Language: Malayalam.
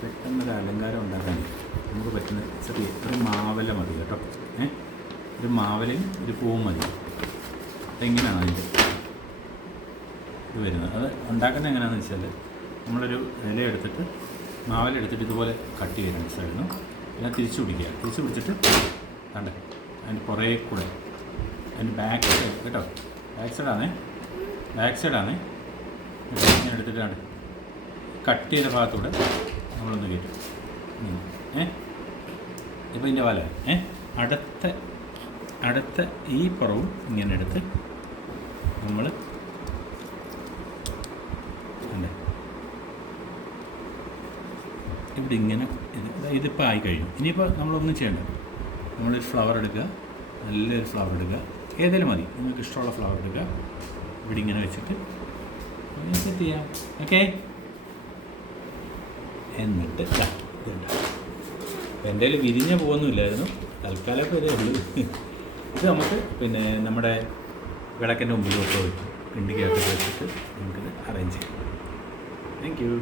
പെട്ടെന്നൊരു അലങ്കാരം ഉണ്ടാക്കാൻ നമുക്ക് പറ്റുന്ന ചെറിയ ഒരു മാവല മതി കേട്ടോ. ഒരു മാവലയും ഒരു പൂവും മതി. അതെങ്ങനെയാണ് അതിൻ്റെ ഇത് വരുന്നത്? അത് ഉണ്ടാക്കുന്നത് എങ്ങനെയാണെന്ന് വെച്ചാൽ നമ്മളൊരു ഇല എടുത്തിട്ട് മാവല എടുത്തിട്ട് ഇതുപോലെ കട്ട് ചെയ്യണം സൈഡിൽ എല്ലാം തിരിച്ചു പിടിക്കുക. തിരിച്ചു പിടിച്ചിട്ട് കണ്ടേ അതിൻ്റെ പുറകെ കൂടെ അതിൻ്റെ ബാക്ക് സൈഡ് കേട്ടോ, ബാക്ക് സൈഡാണ് ഇങ്ങനെ എടുത്തിട്ട് കണ്ട് കട്ട് ചെയ്ത ഭാഗത്തൂടെ നമ്മളൊന്ന് കയറ്റും. ഇപ്പോൾ ഇതിൻ്റെ വല അടുത്ത ഈ പുറവും ഇങ്ങനെ എടുത്ത് നമ്മൾ അല്ലേ ഇവിടെ ഇങ്ങനെ ഇതിപ്പോൾ ആയി കഴിഞ്ഞു. ഇനിയിപ്പോൾ നമ്മളൊന്നും ചെയ്യണ്ട. നമ്മളൊരു ഫ്ലവർ എടുക്കുക, നല്ലൊരു ഫ്ലവർ എടുക്കുക, ഏതെങ്കിലും മതി, നിങ്ങൾക്ക് ഇഷ്ടമുള്ള ഫ്ലവർ എടുക്കുക. ഇവിടെ ഇങ്ങനെ വെച്ചിട്ട് സെറ്റ് ചെയ്യാം. ഓക്കെ, എന്നിട്ട് ഇതുണ്ട്. എൻ്റെ കയ്യിൽ വിരിഞ്ഞ പോകുന്നില്ലായിരുന്നു, തൽക്കാലം ഇപ്പോൾ ഇതേ ഉള്ളൂ. ഇത് നമുക്ക് പിന്നെ നമ്മുടെ വിളക്കിൻ്റെ മുമ്പിലൊക്കെ വെച്ച് കിണ്ടിക്കകത്തൊക്കെ വെച്ചിട്ട് നമുക്കിത് അറേഞ്ച് ചെയ്യാം. Thank you.